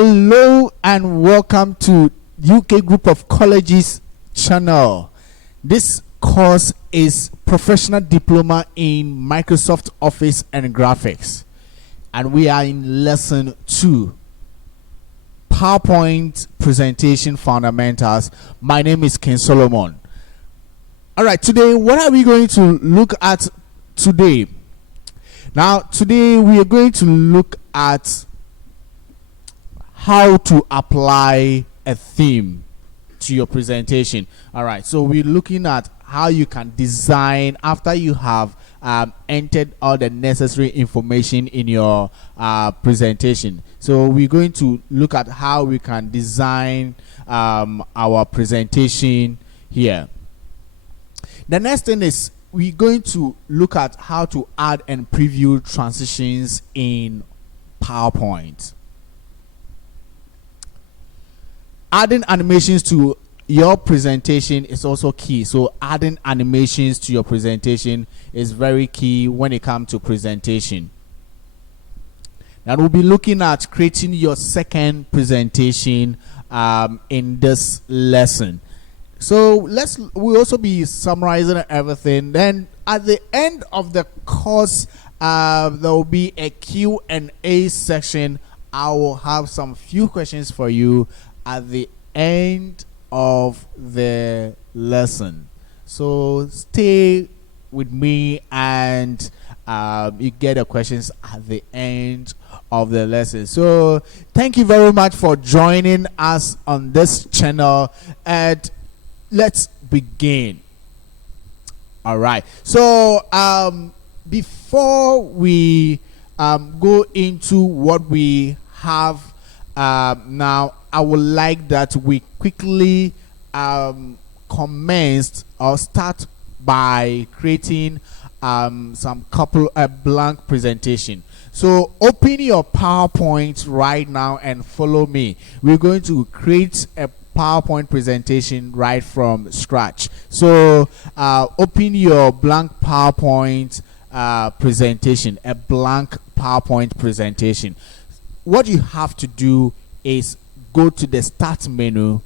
Hello and welcome to UK Group of Colleges channel. This course is Professional Diploma in Microsoft Office and Graphics, and we are in lesson 2, PowerPoint Presentation Fundamentals. My name is Ken Solomon. Alright, today what are we going to look at today? Now today we are going to look at how to apply a theme to your presentation. All right, so we're looking at how you can design after you have entered all the necessary information in your presentation. So we're going to look at how we can design our presentation here. The next thing is we're going to look at how to add and preview transitions in PowerPoint. Adding animations to your presentation is also key. So adding animations to your presentation is very key when it comes to presentation. Now we'll be looking at creating your second presentation in this lesson. So we'll also be summarizing everything. Then at the end of the course, there will be a Q&A section. I will have some few questions for you at the end of the lesson. So stay with me and you get the questions at the end of the lesson. So thank you very much for joining us on this channel, and let's begin. All right, so before we go into what we have now, I would like that we quickly commence or start by creating a blank presentation. So open your PowerPoint right now and follow me. We're going to create a PowerPoint presentation right from scratch. So open your blank PowerPoint presentation, a blank PowerPoint presentation. What you have to do is go to the start menu,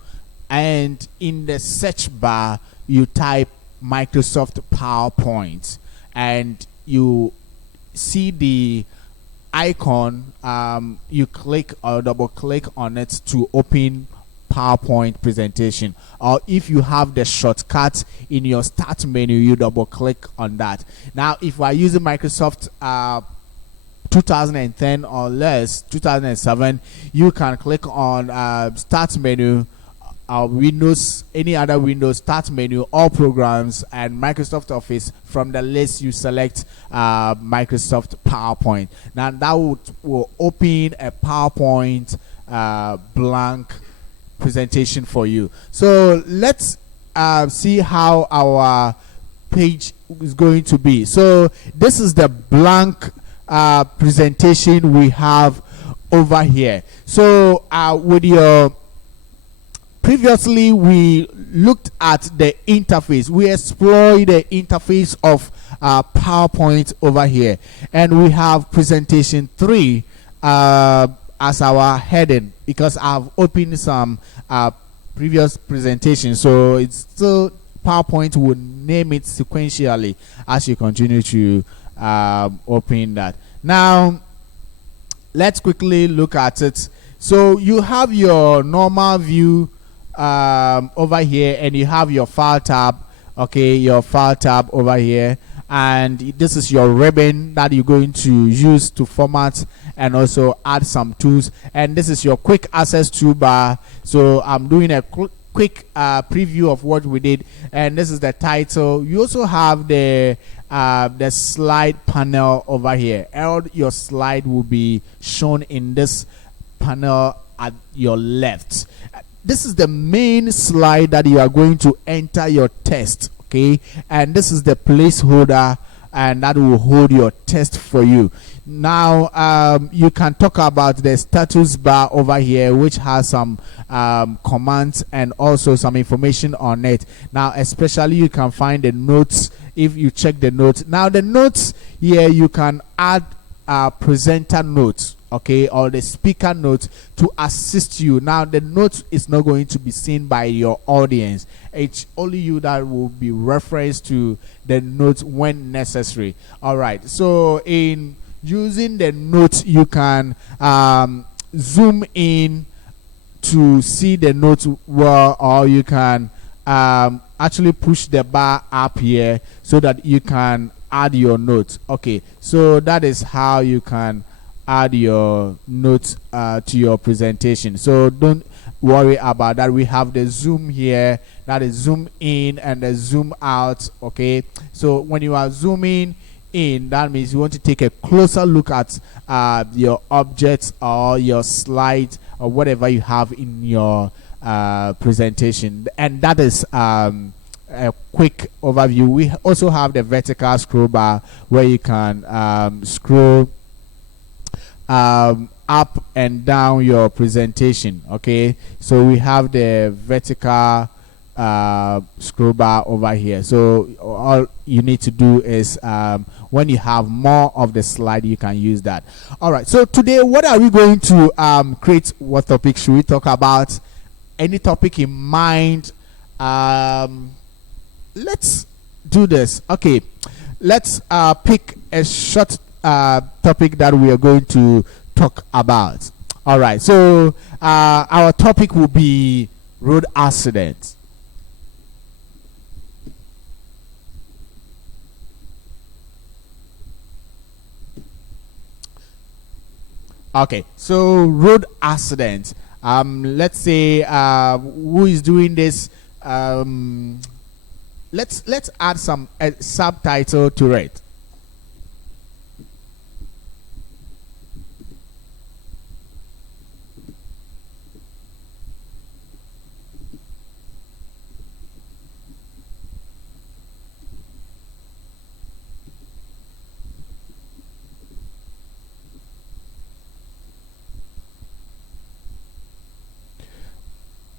and in the search bar you type Microsoft PowerPoint, and you see the icon. You click or double click on it to open PowerPoint presentation, or if you have the shortcut in your start menu, you double click on that. Now if we are using Microsoft 2010 or less, 2007, you can click on start menu, Windows, any other Windows, start menu, all programs, and Microsoft Office. From the list you select Microsoft PowerPoint. Now that will open a PowerPoint blank presentation for you. So let's see how our page is going to be. So this is the blank presentation we have over here. So with your previously we looked at the interface. We explored the interface of PowerPoint over here, and we have presentation 3 as our heading, because I've opened some previous presentations, so it's still PowerPoint will name it sequentially as you continue to open that. Now let's quickly look at it. So you have your normal view over here, and you have your file tab. Okay, your file tab over here, and this is your ribbon that you're going to use to format and also add some tools. And this is your quick access toolbar. So I'm doing a quick preview of what we did, and this is the title. You also have the slide panel over here. All your slide will be shown in this panel at your left. This is the main slide that you are going to enter your text, okay? And this is the placeholder, and that will hold your text for you. Now you can talk about the status bar over here, which has some commands and also some information on it. Now especially you can find the notes if you check the notes. Now the notes here, you can add presenter notes. okay, or the speaker notes to assist you. Now the note is not going to be seen by your audience. It's only you that will be referenced to the note when necessary. All right, so in using the note, you can zoom in to see the note well, or you can actually push the bar up here so that you can add your notes. Okay, so that is how you can add your notes to your presentation. So don't worry about that. We have the zoom here, that is zoom in and the zoom out. Okay, so when you are zooming in, that means you want to take a closer look at your objects or your slide or whatever you have in your presentation. And that is a quick overview. We also have the vertical scroll bar where you can scroll up and down your presentation. Okay, so we have the vertical scroll bar over here. So all you need to do is when you have more of the slide, you can use that. All right, so today what are we going to create? What topic should we talk about? Any topic in mind? Let's do this. Okay, let's pick a short topic that we are going to talk about. All right, so our topic will be road accidents. Okay, so road accidents. Let's say who is doing this? Let's add some subtitle to it.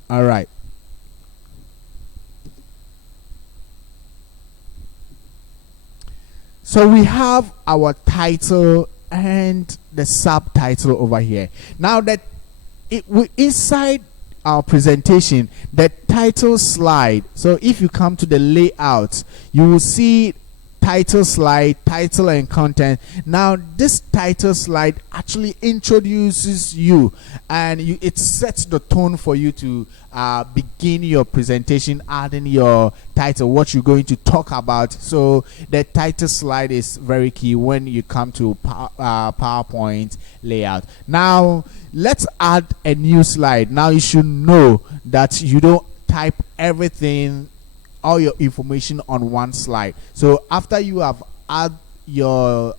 All right. So we have our title and the subtitle over here. Now that inside our presentation, the title slide. So if you come to the layout, you will see title slide, title and content. Now this title slide actually introduces you, and it sets the tone for you to begin your presentation, adding your title, what you're going to talk about. So the title slide is very key when you come to PowerPoint layout. Now let's add a new slide. Now you should know that you don't type everything, all your information on one slide. So after you have added your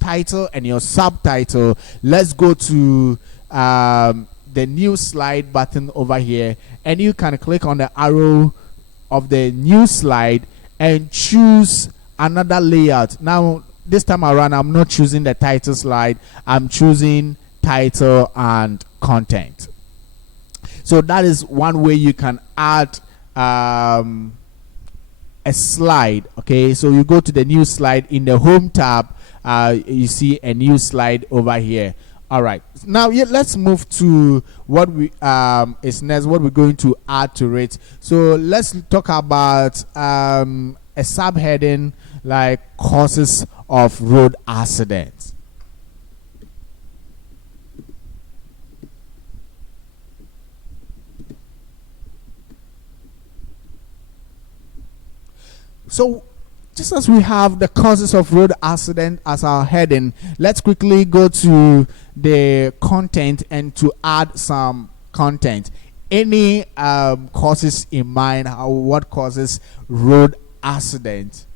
title and your subtitle, let's go to the new slide button over here, and you can click on the arrow of the new slide and choose another layout. Now this time around, I'm not choosing the title slide, I'm choosing title and content. So that is one way you can add a slide. Okay, so you go to the new slide in the home tab, you see a new slide over here. All right, now let's move to what we is next, what we're going to add to it. So let's talk about a subheading like causes of road accidents. So just as we have the causes of road accident as our heading, let's quickly go to the content and to add some content. Any causes in mind, what causes road accident?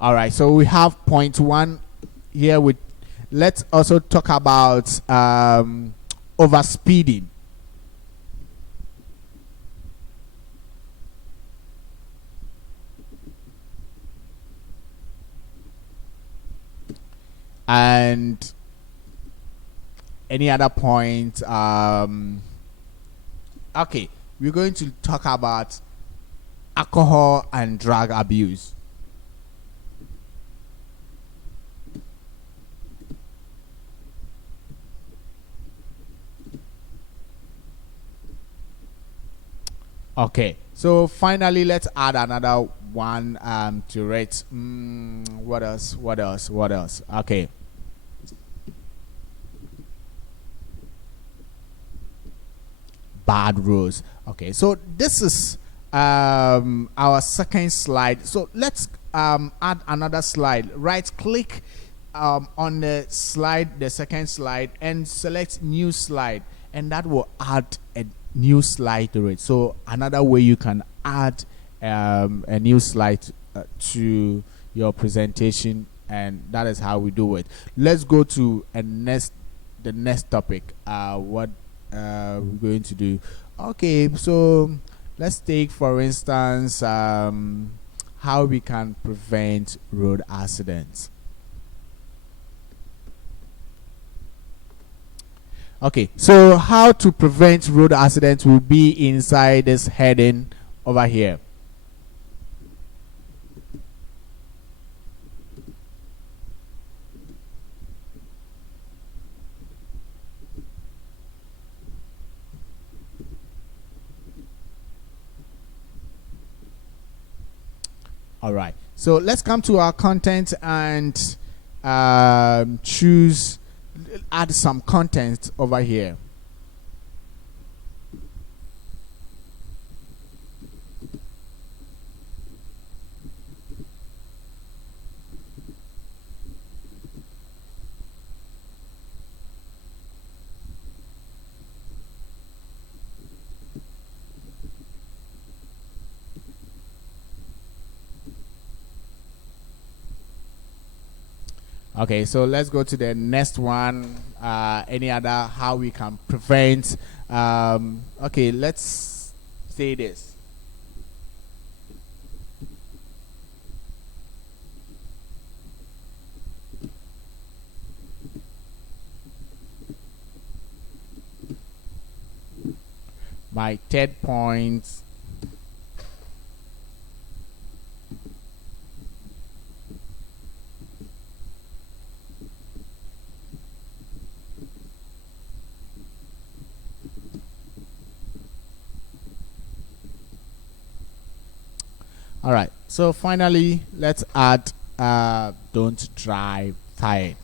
All right, so we have point one here. Let's also talk about overspeeding. And any other point? Okay, we're going to talk about alcohol and drug abuse. Okay, so finally, let's add another one to it. What else? What else? What else? Okay. Bad rules. Okay, so this is our second slide. So let's add another slide. Right click on the slide, the second slide, and select new slide, and that will add a new slide to it. So another way you can add a new slide to your presentation, and that is how we do it. Let's go to the next topic. What we're going to do? Okay, so let's take for instance how we can prevent road accidents. Okay, so how to prevent road accidents will be inside this heading over here. All right, so let's come to our content and choose, add some content over here. Okay, so let's go to the next one. Any other how we can prevent? Okay, let's say this. My third point. All right, so finally let's add don't drive tired.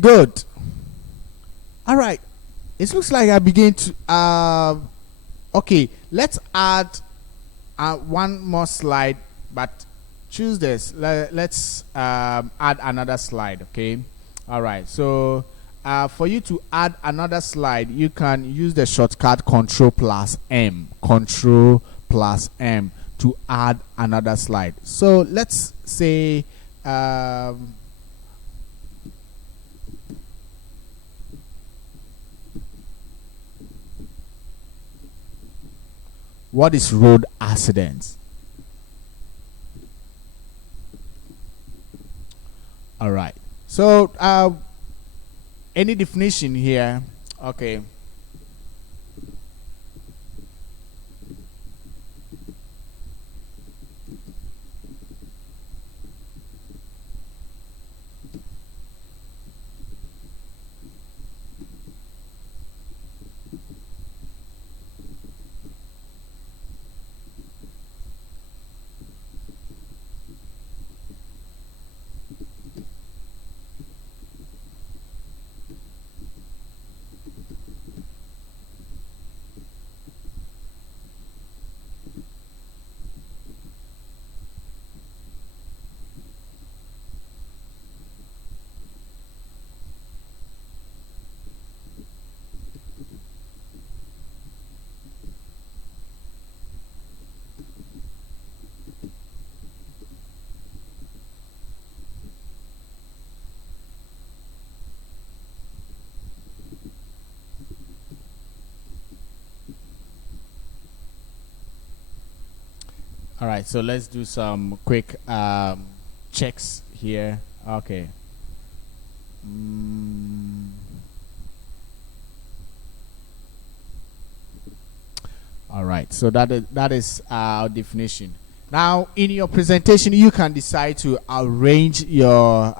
Good. All right, it looks like I begin to okay, let's add one more slide, but choose this. Let's add another slide. Okay. All right, so for you to add another slide, you can use the shortcut Control plus M to add another slide. So let's say what is road accidents? All right, so any definition here? Okay. All right, so let's do some quick checks here. Okay. All right, so that is our definition. Now, in your presentation, you can decide to arrange your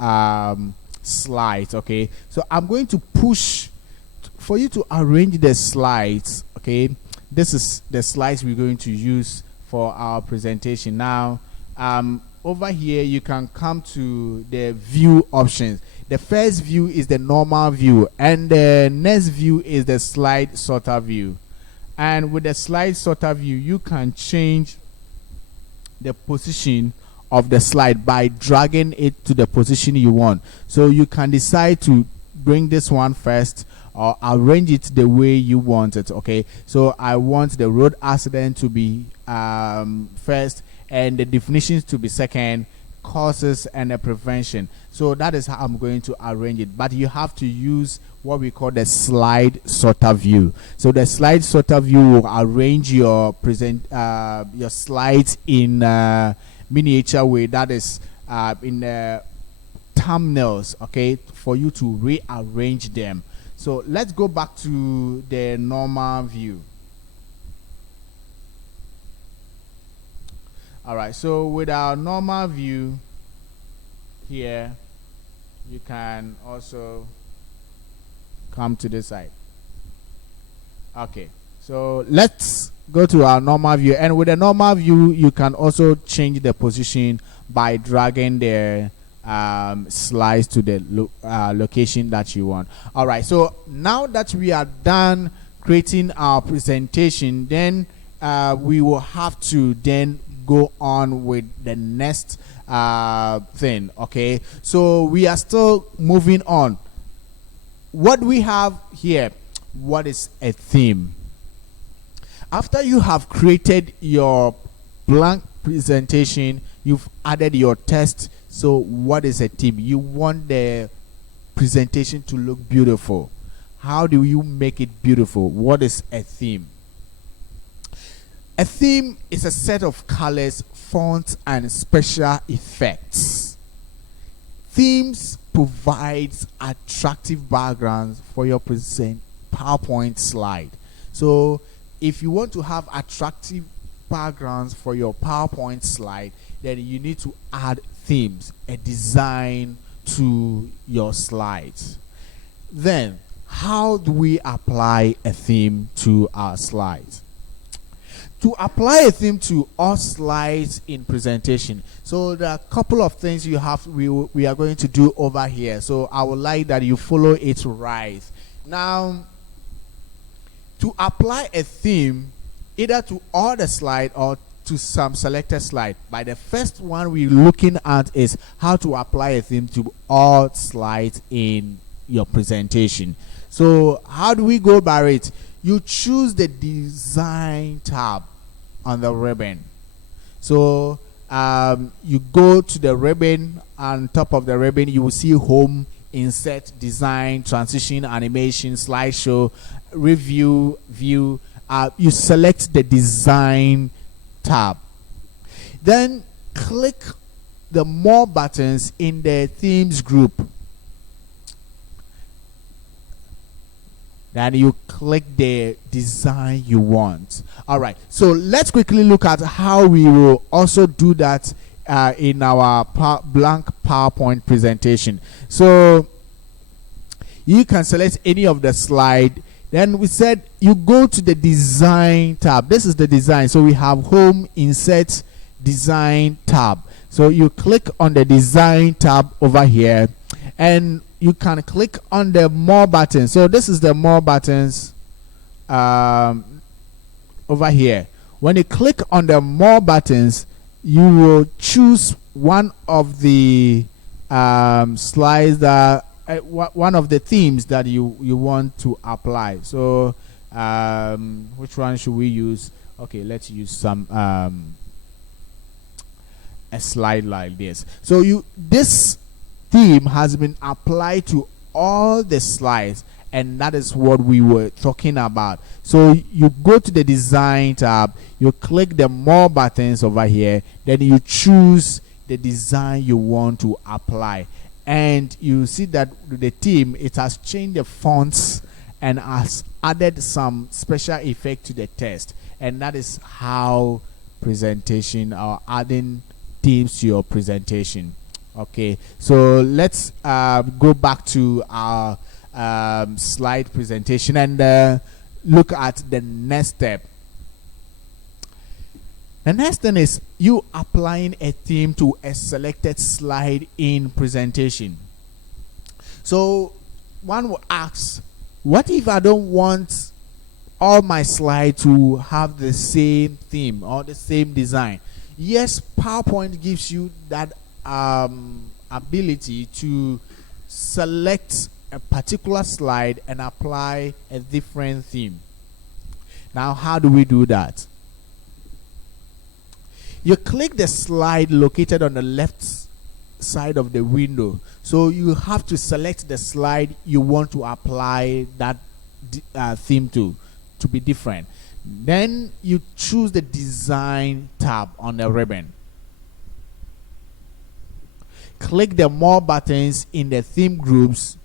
slides. Okay, so I'm going to push for you to arrange the slides. Okay, this is the slides we're going to use for our presentation. Now, over here, you can come to the view options. The first view is the normal view, and the next view is the slide sorter view. And with the slide sorter view, you can change the position of the slide by dragging it to the position you want. So you can decide to bring this one first or arrange it the way you want it. Okay, so I want the road accident to be first and the definitions to be second, causes and the prevention. So that is how I'm going to arrange it, but you have to use what we call the slide sorter view. So the slide sorter view will arrange your your slides in miniature way, that is in the thumbnails, okay, for you to rearrange them. So let's go back to the normal view. All right, so with our normal view here, you can also come to this side. Okay, so let's go to our normal view, and with the normal view you can also change the position by dragging the slides to the location that you want. All right, so now that we are done creating our presentation, then we will have to then go on with the next thing. Okay, so we are still moving on. What we have here, what is a theme? After you have created your blank presentation, you've added your text. So what is a theme? You want the presentation to look beautiful. How do you make it beautiful? What is a theme? A theme is a set of colors, fonts, and special effects. Themes provides attractive backgrounds for your PowerPoint slide. So if you want to have attractive backgrounds for your PowerPoint slide, then you need to add themes, a design to your slides. Then, how do we apply a theme to our slides? To apply a theme to all slides in presentation, so there are a couple of things we are going to do over here. So I would like that you follow it right. Now, to apply a theme either to all the slide or to some selected slide, by the first one we're looking at is how to apply a theme to all slides in your presentation. So how do we go about it? You choose the design tab on the ribbon. So you go to the ribbon, on top of the ribbon you will see home, insert, design, transition, animation, slideshow, review, view. You select the design tab, then click the more buttons in the themes group. Then you click the design you want. All right, so let's quickly look at how we will also do that in our blank PowerPoint presentation. So you can select any of the slide. Then we said you go to the design tab. This is the design. So we have home, insert, design tab. So you click on the design tab over here, and you can click on the more buttons. So this is the more buttons over here. When you click on the more buttons, you will choose one of the slides that one of the themes that you want to apply. So which one should we use? Okay, let's use some a slide like this. So this theme has been applied to all the slides, and that is what we were talking about. So you go to the design tab, you click the more buttons over here, then you choose the design you want to apply, and you see that the theme, it has changed the fonts and has added some special effect to the text, and that is how presentation or adding themes to your presentation. Okay, so let's go back to our slide presentation and look at the next step. The next thing is you applying a theme to a selected slide in presentation. So one will ask, what if I don't want all my slides to have the same theme or the same design? Yes, PowerPoint gives you that ability to select a particular slide and apply a different theme. Now, how do we do that? You click the slide located on the left side of the window. So you have to select the slide you want to apply that theme to be different. Then you choose the design tab on the ribbon. Click the more buttons in the theme groups.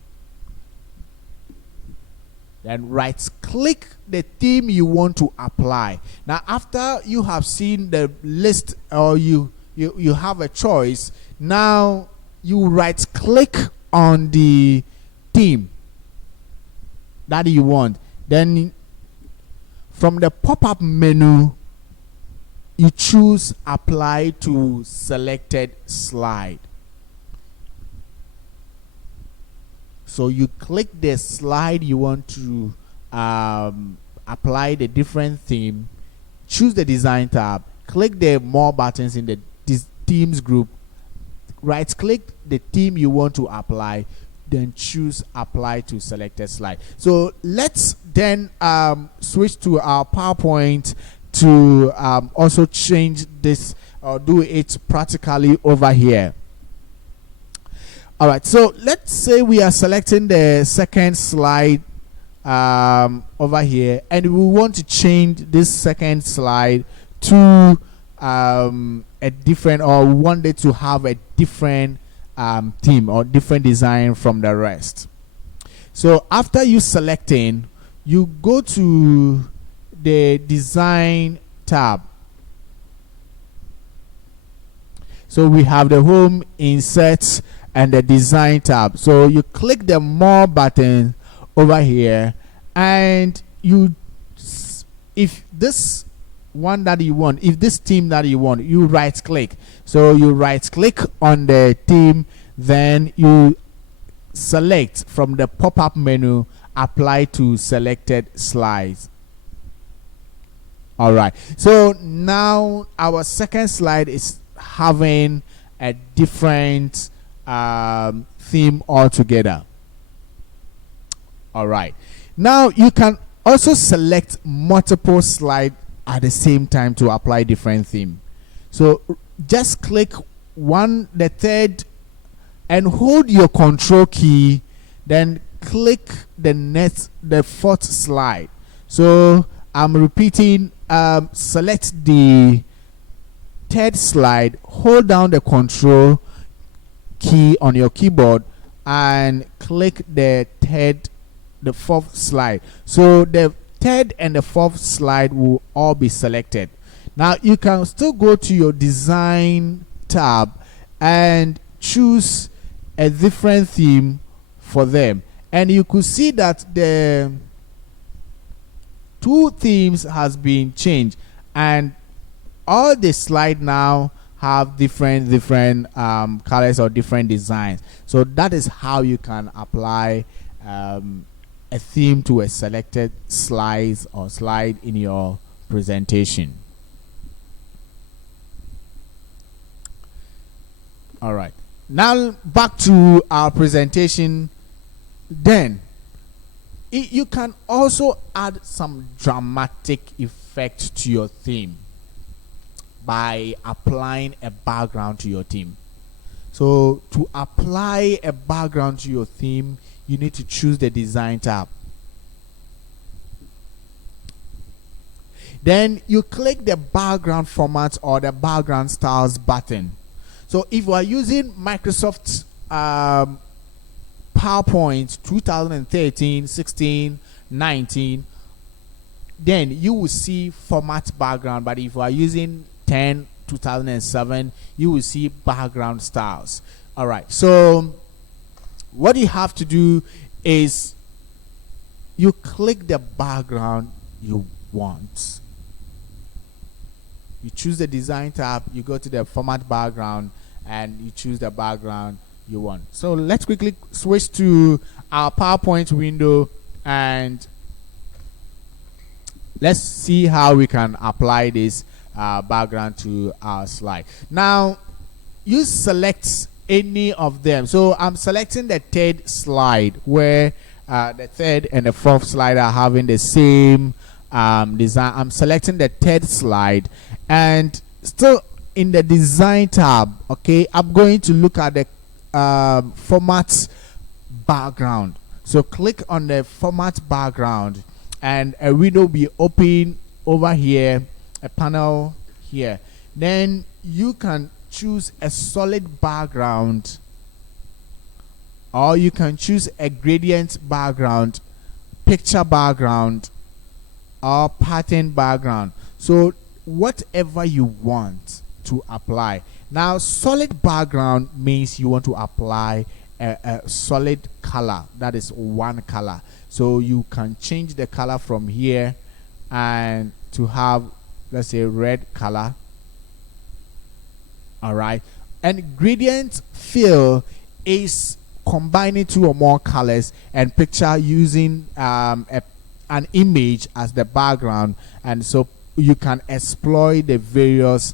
Then right click the theme you want to apply. Now after you have seen the list, or you have a choice, now you right click on the theme that you want. Then from the pop-up menu, you choose apply to selected slide. So you click the slide you want to apply the different theme, choose the design tab, click the more buttons in the themes group, right click the theme you want to apply, then choose apply to selected slide. So let's then switch to our PowerPoint to also change this or do it practically over here. All right, so let's say we are selecting the second slide over here, and we want to change this second slide to a different, or we want it to have a different theme or different design from the rest. So after you selecting, you go to the design tab. So we have the home, insert, and the design tab. So you click the more button over here, and you, if this one that you want, if this theme that you want, you right click. So you right click on the theme, then you select from the pop-up menu apply to selected slides. All right, so now our second slide is having a different theme altogether. All right, now you can also select multiple slides at the same time to apply different theme. So just click the third, and hold your control key, then click the fourth slide. So I'm repeating, select the third slide, hold down the control key on your keyboard, and click the fourth slide. So the third and the fourth slide will all be selected. Now you can still go to your design tab and choose a different theme for them, and you could see that the two themes has been changed, and all the slide now have different colors or different designs. So that is how you can apply a theme to a selected slide in your presentation. All right, now back to our presentation. Then you can also add some dramatic effect to your theme by applying a background to your theme. So to apply a background to your theme, you need to choose the design tab. Then you click the background format or the background styles button. So if you are using Microsoft PowerPoint 2013, 16, 19, then you will see format background. But if you are using 10, 2007, you will see background styles. All right, so what you have to do is you click the background you want. You choose the design tab, you go to the format background, and you choose the background you want. So let's quickly switch to our PowerPoint window and let's see how we can apply this background to our slide. Now you select any of them. So I'm selecting the third slide, where the third and the fourth slide are having the same design. I'm selecting the third slide, and still in the design tab, okay, I'm going to look at the format background. So click on the format background and a window will be open over here, a panel here. Then you can choose a solid background, or you can choose a gradient background, picture background, or pattern background. So whatever you want to apply. Now solid background means you want to apply a solid color, that is one color. So you can change the color from here and to have, let's say, red color. All right, and gradient fill is combining two or more colors and picture using an image as the background, and so you can exploit the various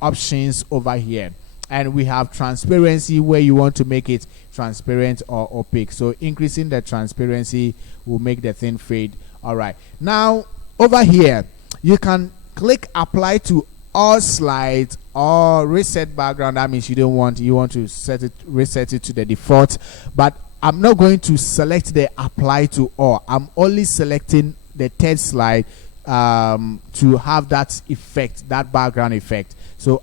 options over here. And we have transparency, where you want to make it transparent or opaque. So increasing the transparency will make the thing fade. All right, now over here you can click apply to all slides or reset background. That means you want to reset it to the default, but I'm not going to select the apply to all. I'm only selecting the third slide to have that effect, that background effect. So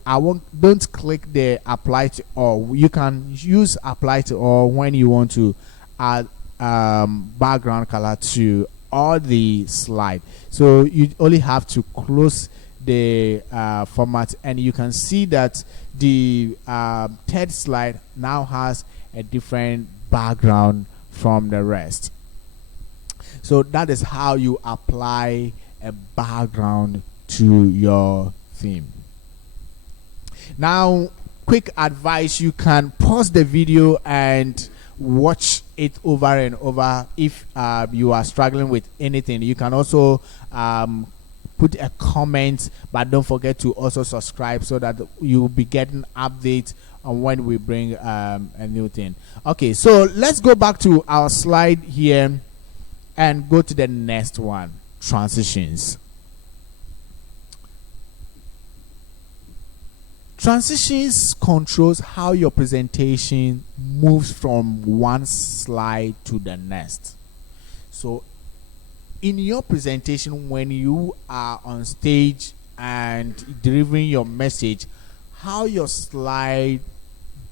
don't click the apply to all. You can use apply to all when you want to add background color to all the slide. So you only have to close the format, and you can see that the third slide now has a different background from the rest. So that is how you apply a background to your theme. Now, quick advice: you can pause the video and watch it over and over. If you are struggling with anything, you can also put a comment, but don't forget to also subscribe so that you'll be getting updates on when we bring a new thing. Okay, so let's go back to our slide here and go to the next one, transitions. Transitions controls how your presentation moves from one slide to the next. So in your presentation, when you are on stage and delivering your message, how your slide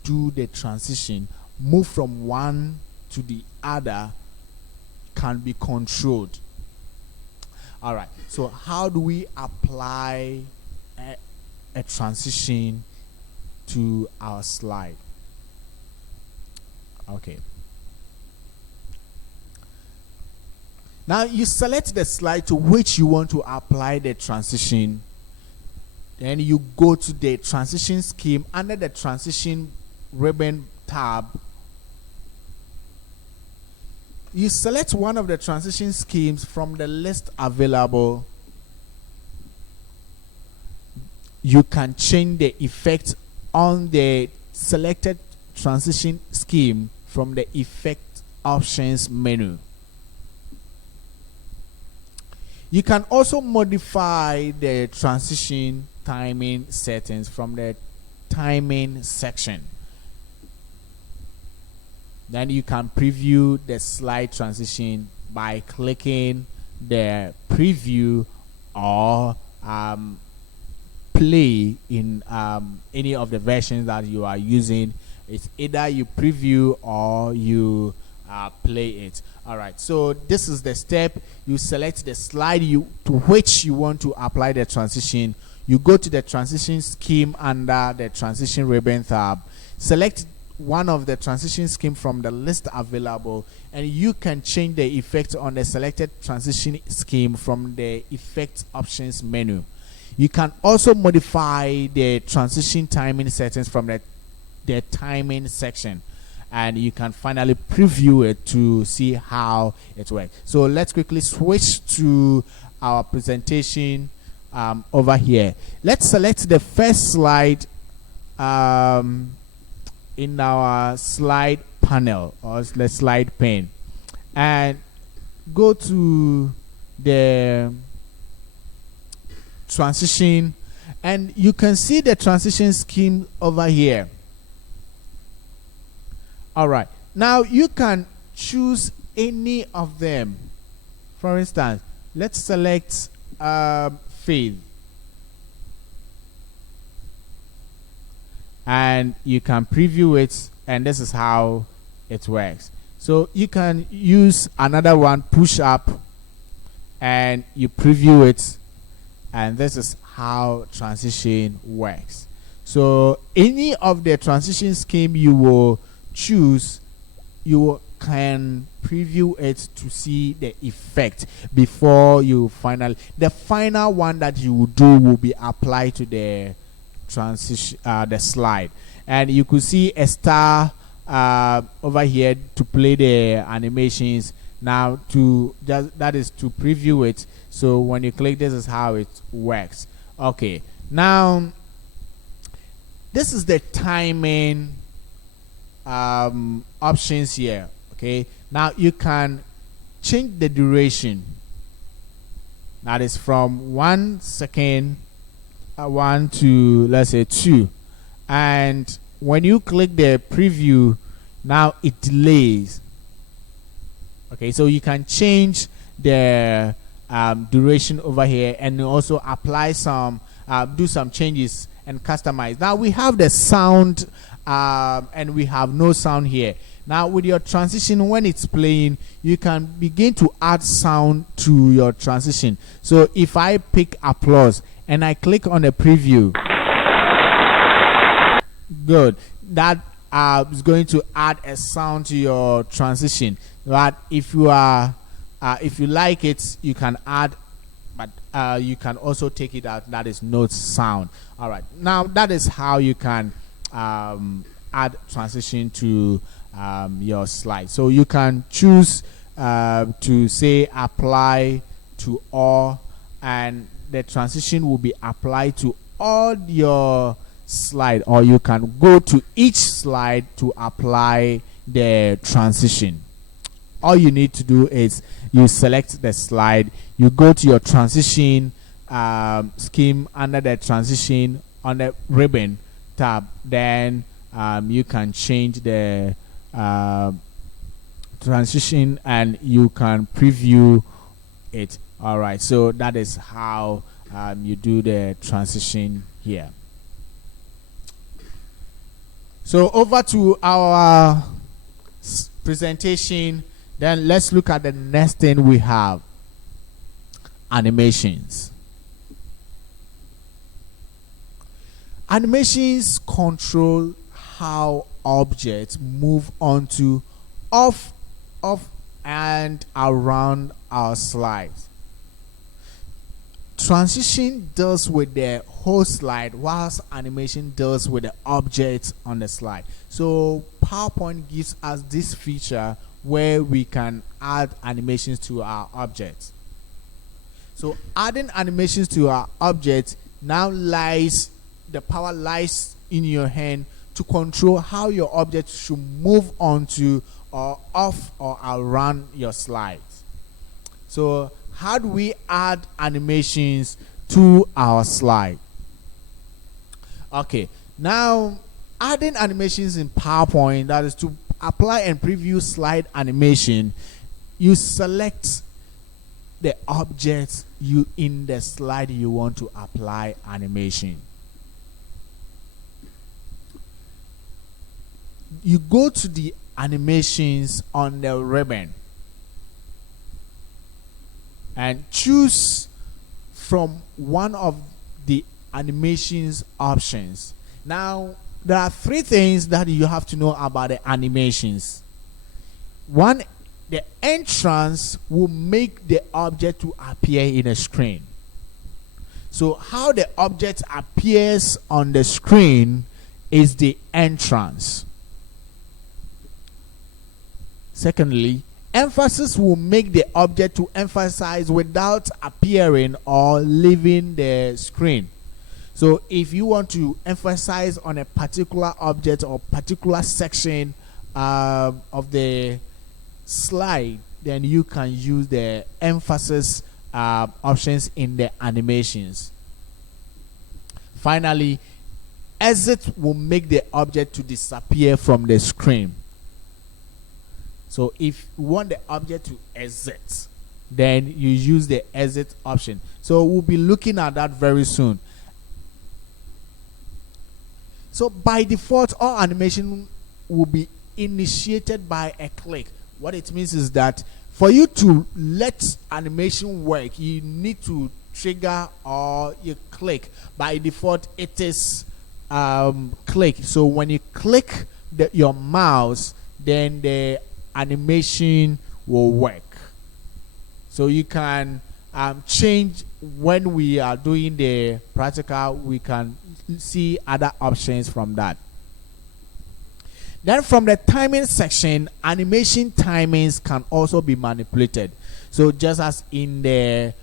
do the transition, move from one to the other, can be controlled. All right, so how do we apply a transition to our slide? Okay. Now you select the slide to which you want to apply the transition. Then you go to the transition scheme. Under the transition ribbon tab, you select one of the transition schemes from the list available. You can change the effect on the selected transition scheme from the effect options menu. You can also modify the transition timing settings from the timing section. Then you can preview the slide transition by clicking the preview or play in any of the versions that you are using. It's either you preview or you play it. All right, so this is the step. You select the slide to which you want to apply the transition. You go to the transition scheme under the transition ribbon tab. Select one of the transition scheme from the list available, and you can change the effect on the selected transition scheme from the effect options menu. You can also modify the transition timing settings from the timing section, and you can finally preview it to see how it works. So let's quickly switch to our presentation over here. Let's select the first slide in our slide panel or the slide pane, and go to the transition, and you can see the transition scheme over here. All right, now you can choose any of them. For instance, let's select faith, and you can preview it, and this is how it works. So you can use another one, push up, and you preview it, and this is how transition works. So any of the transition scheme you will choose, you can preview it to see the effect before you the final one that you will do will be applied to the transition the slide. And you could see a star over here to play the animations. Now that is to preview it. So when you click, this is how it works. Okay, now this is the timing options here. Okay, now you can change the duration. That is from 1 second, 1 to, let's say, 2. And when you click the preview, now it delays. Okay, so you can change the duration over here, and also apply some do some changes and customize. Now we have the sound and we have no sound here. Now with your transition, when it's playing, you can begin to add sound to your transition. So if I pick applause and I click on the preview, good, that is going to add a sound to your transition. But if you are if you like it, you can add, but you can also take it out. That is no sound. All right, now that is how you can add transition to your slide. So you can choose to say apply to all, and the transition will be applied to all your slide, or you can go to each slide to apply the transition. All you need to do is you select the slide, you go to your transition scheme under the transition on the ribbon tab, then you can change the transition and you can preview it. All right, so that is how you do the transition here. So over to our presentation. Then let's look at the next thing we have: animations. Animations control how objects move onto, off, and around our slides. Transition deals with the whole slide, whilst animation deals with the objects on the slide. So PowerPoint gives us this feature where we can add animations to our objects. So adding animations to our objects now the power lies in your hand to control how your object should move onto or off or around your slides. So how do we add animations to our slide? Okay, now adding animations in PowerPoint, that is to apply and preview slide animation. You select the objects you in the slide you want to apply animation. You go to the animations on the ribbon and choose from one of the animations options. Now, there are three things that you have to know about the animations. One, the entrance will make the object to appear in a screen. So how the object appears on the screen is the entrance. Secondly, emphasis will make the object to emphasize without appearing or leaving the screen. So if you want to emphasize on a particular object or particular section of the slide, then you can use the emphasis options in the animations. Finally, exit will make the object to disappear from the screen. So if you want the object to exit, then you use the exit option. So we'll be looking at that very soon. So by default, all animation will be initiated by a click. What it means is that for you to let animation work, you need to trigger or you click. By default, it is click. So when you click your mouse, then the animation will work. So you can change when we are doing the practical. We can see other options from that. Then from the timing section, animation timings can also be manipulated. So just as in the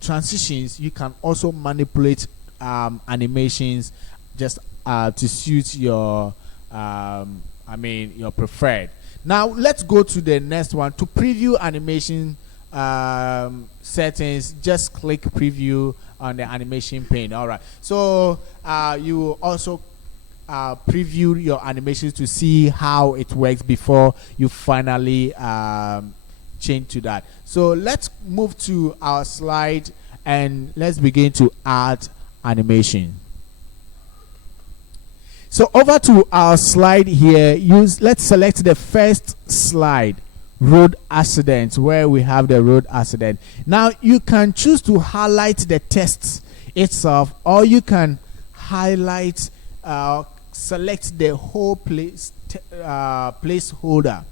transitions, you can also manipulate animations just to suit your your preferred. Now let's go to the next one. To preview animation settings, just click preview on the animation pane. All right, so you will also preview your animations to see how it works before you finally change to that. So let's move to our slide and let's begin to add animation. So over to our slide here, let's select the first slide, road accident, where we have the road accident. Now you can choose to highlight the text itself, or you can highlight select the whole placeholder.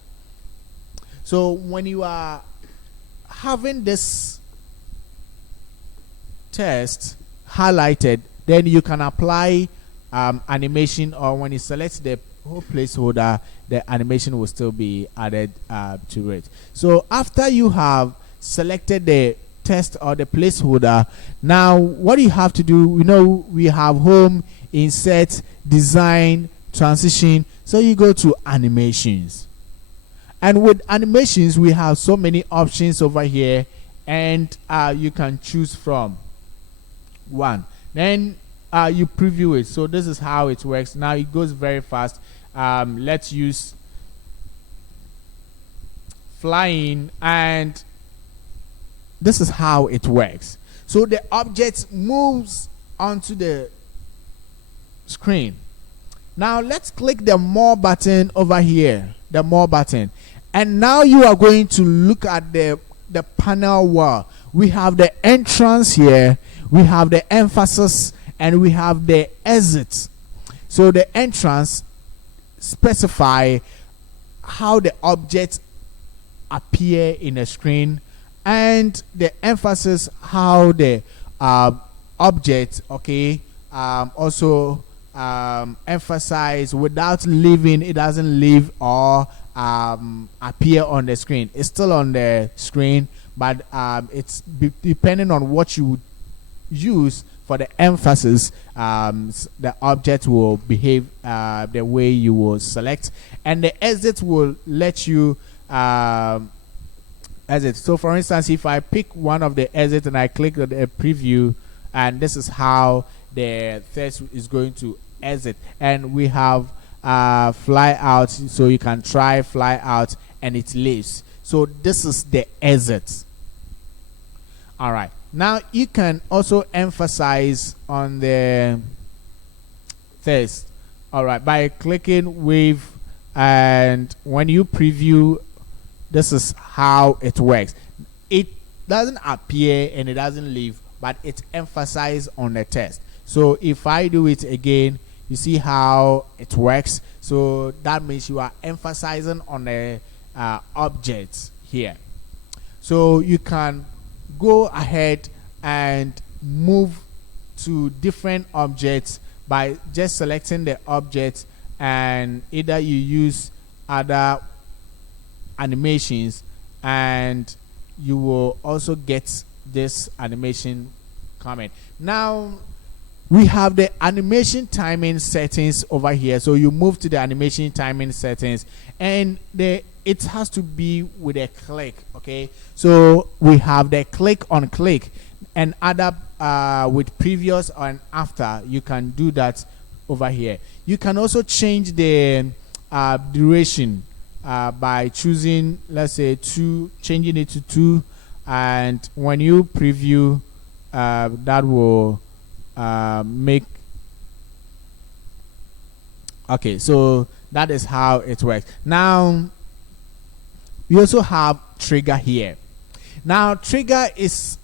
So when you are having this text highlighted, then you can apply animation, or when you select the whole placeholder, the animation will still be added to it. So after you have selected the text or the placeholder, now what you have to do, we have home, insert, design, transition. So you go to animations, and with animations we have so many options over here, and you can choose from one. Then you preview it. So this is how it works. Now it goes very fast. Let's use flying, and this is how it works. So the object moves onto the screen. Now let's click the more button over here, the more button, and now you are going to look at the panel wall. We have the entrance here, we have the emphasis, and we have the exit. So the entrance specify how the object appear in the screen, and the emphasis how the object also emphasize without leaving. It doesn't leave or appear on the screen. It's still on the screen, but it's depending on what you use for the emphasis. The object will behave the way you will select, and the exit will let you exit. So for instance, if I pick one of the exit and I click on the preview, and this is how the text is going to exit, and we have fly out, so you can try fly out and it leaves. So this is the exit. All right. Now you can also emphasize on the text. All right, by clicking wave, and when you preview, this is how it works. It doesn't appear and it doesn't leave, but it emphasizes on the text. So if I do it again, you see how it works. So that means you are emphasizing on the objects here. So you can go ahead and move to different objects by just selecting the object, and either you use other animations and you will also get this animation coming. Now we have the animation timing settings over here. So you move to the animation timing settings, and it has to be with a click. Okay, so we have the click on click, and other with previous and after, you can do that over here. You can also change the duration by choosing, let's say, 2, changing it to 2, and when you preview, that will make. Okay, so that is how it works. Now we also have trigger here. Now trigger is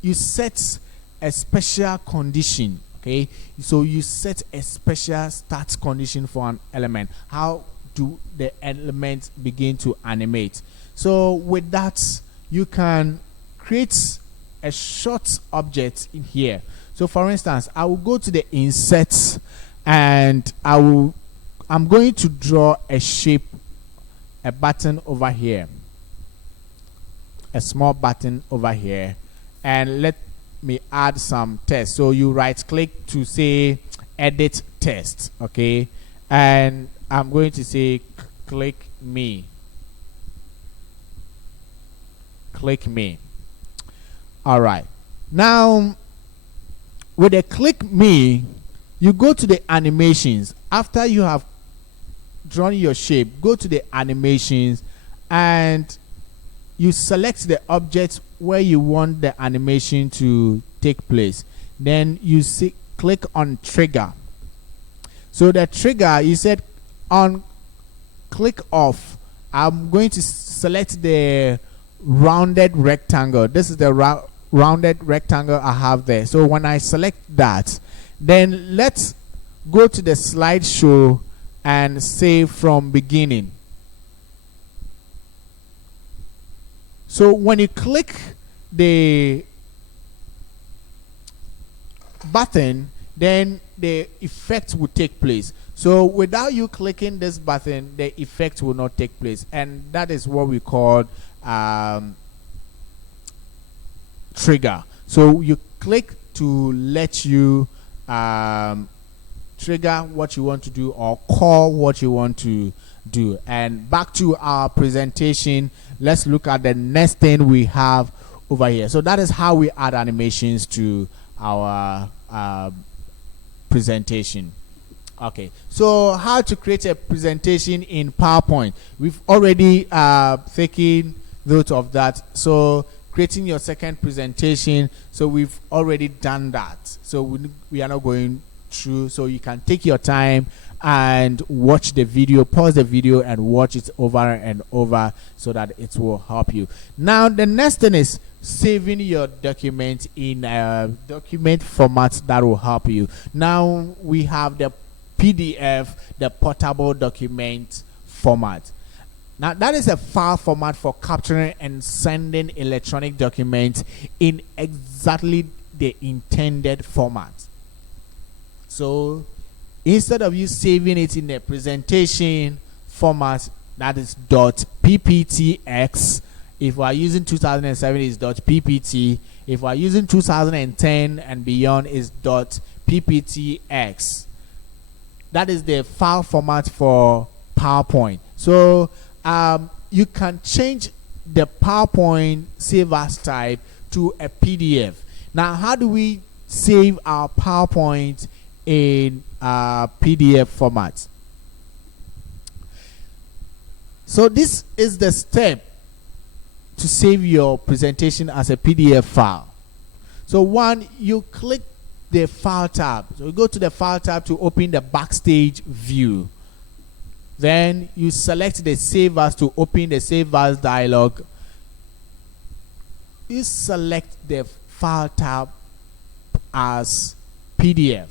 you set a special condition. Okay, so you set a special start condition for an element. How do the elements begin to animate? So with that, you can create a short object in here. So for instance, I will go to the insert, and I'm going to draw a shape, a button over here, a small button over here, and let me add some text. So you right click to say edit text. Okay, and I'm going to say click me. All right, now with the click me, you go to the animations. After you have drawn your shape, go to the animations, and you select the object where you want the animation to take place. Then you click on trigger. So the trigger, you said on click off, I'm going to select the rounded rectangle. This is the rounded rectangle I have there. So when I select that, then let's go to the slideshow and say from beginning. So when you click the button, then the effect will take place. So without you clicking this button, the effect will not take place, and that is what we call trigger. So you click to let you trigger what you want to do or call what you want to do. And back to our presentation, let's look at the next thing we have over here. So that is how we add animations to our presentation. Okay, so how to create a presentation in PowerPoint. We've already taken note of that. So creating your second presentation, so we've already done that. So we are not going through, so you can take your time and watch the video, pause the video and watch it over and over so that it will help you. Now the next thing is saving your document in a document format that will help you. Now we have the PDF, the portable document format. Now that is a file format for capturing and sending electronic documents in exactly the intended format. So instead of you saving it in a presentation format, that is .pptx. If we are using 2007, it's .ppt. If we are using 2010 and beyond, is .pptx. That is the file format for PowerPoint. So you can change the PowerPoint save as type to a PDF. Now, how do we save our PowerPoint in PDF format? So this is the step to save your presentation as a PDF file. So one, you click the file tab. So you go to the file tab to open the backstage view. Then you select the save as to open the save as dialog. You select the file tab as PDF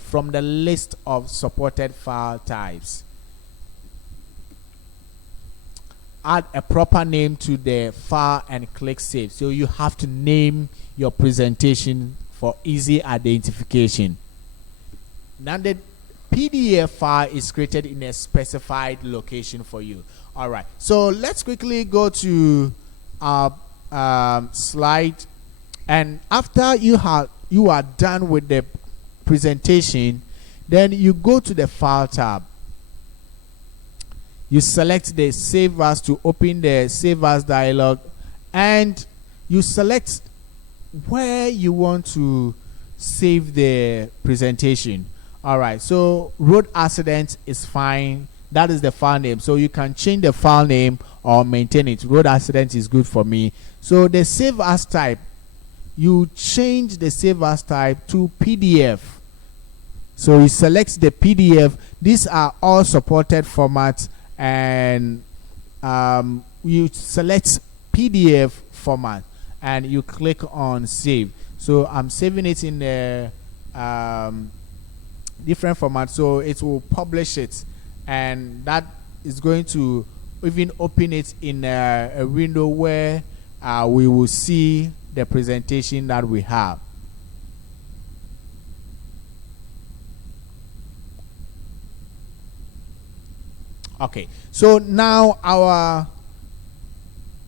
from the list of supported file types. Add a proper name to the file and click save. So you have to name your presentation for easy identification. Now the PDF file is created in a specified location for you. All right, so let's quickly go to our slide, and after you are done with the presentation, then you go to the file tab. You select the save as to open the save as dialog, and you select where you want to save the presentation. All right, so road accident is fine. That is the file name, so you can change the file name or maintain it. Road accident is good for me. So the save as type, you change the save as type to PDF. So you select the PDF. These are all supported formats, and you select PDF format and you click on save. So I'm saving it in the different format, so it will publish it, and that is going to even open it in a window where we will see the presentation that we have. Okay, so now our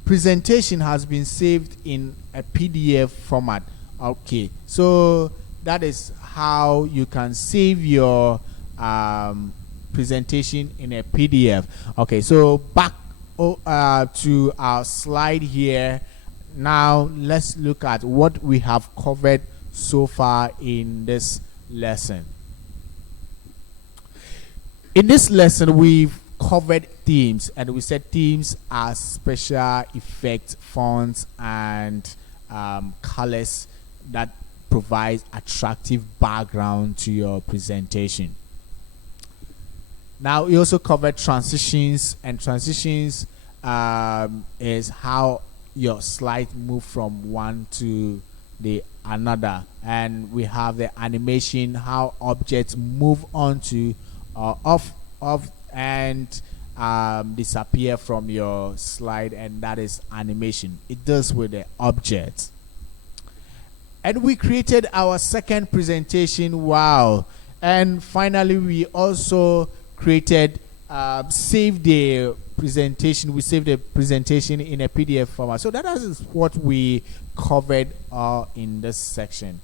presentation has been saved in a PDF format. Okay, so that is how you can save your presentation in a PDF. Okay, so back to our slide here. Now let's look at what we have covered so far in this lesson. In this lesson, we've covered themes, and we said themes are special effects, fonts, and colors that provides attractive background to your presentation. Now we also covered transitions, and transitions is how your slide move from one to the another, and we have the animation, how objects move onto off and disappear from your slide, and that is animation. It does with the object. And we created our second presentation. Wow. And finally we also created save the presentation. We saved the presentation in a PDF format. So that is what we covered in this section.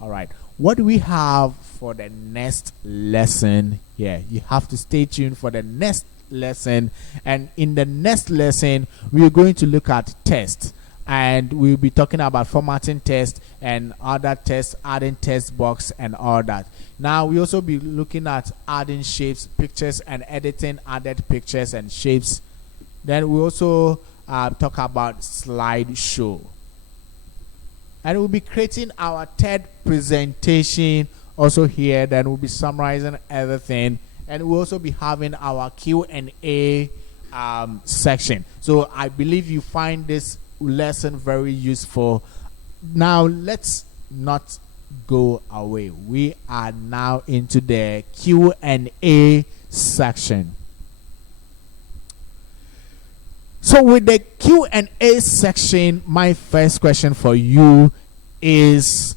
All right, what do we have for the next lesson here? You have to stay tuned for the next lesson, and in the next lesson we are going to look at tests, and we'll be talking about formatting tests and other tests, adding text box and all that. Now we also be looking at adding shapes, pictures, and editing added pictures and shapes. Then we also talk about slideshow, and we'll be creating our third presentation also here. Then we'll be summarizing everything, and we'll also be having our Q&A section. So I believe you find this lesson very useful. Now let's not go away. We are now into the Q&A section. So with the Q&A section, my first question for you is,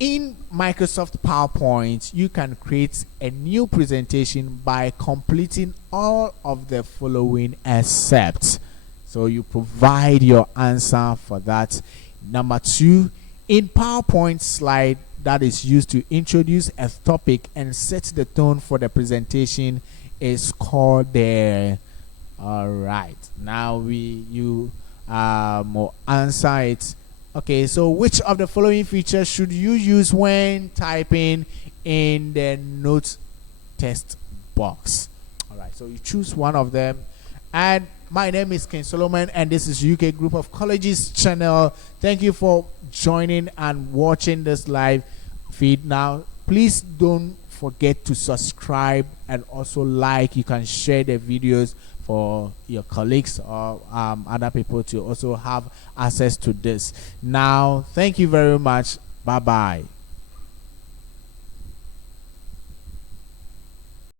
in Microsoft PowerPoint, you can create a new presentation by completing all of the following except. So you provide your answer for that. Number 2, in PowerPoint slide that is used to introduce a topic and set the tone for the presentation is called the. All right, now you answer it. Okay, so which of the following features should you use when typing in the note text box? All right, so you choose one of them, and my name is Ken Solomon, and this is UK Group of Colleges channel. Thank you for joining and watching this live feed. Now, please don't forget to subscribe and also like. You can share the videos for your colleagues or other people to also have access to this. Now, thank you very much. Bye bye.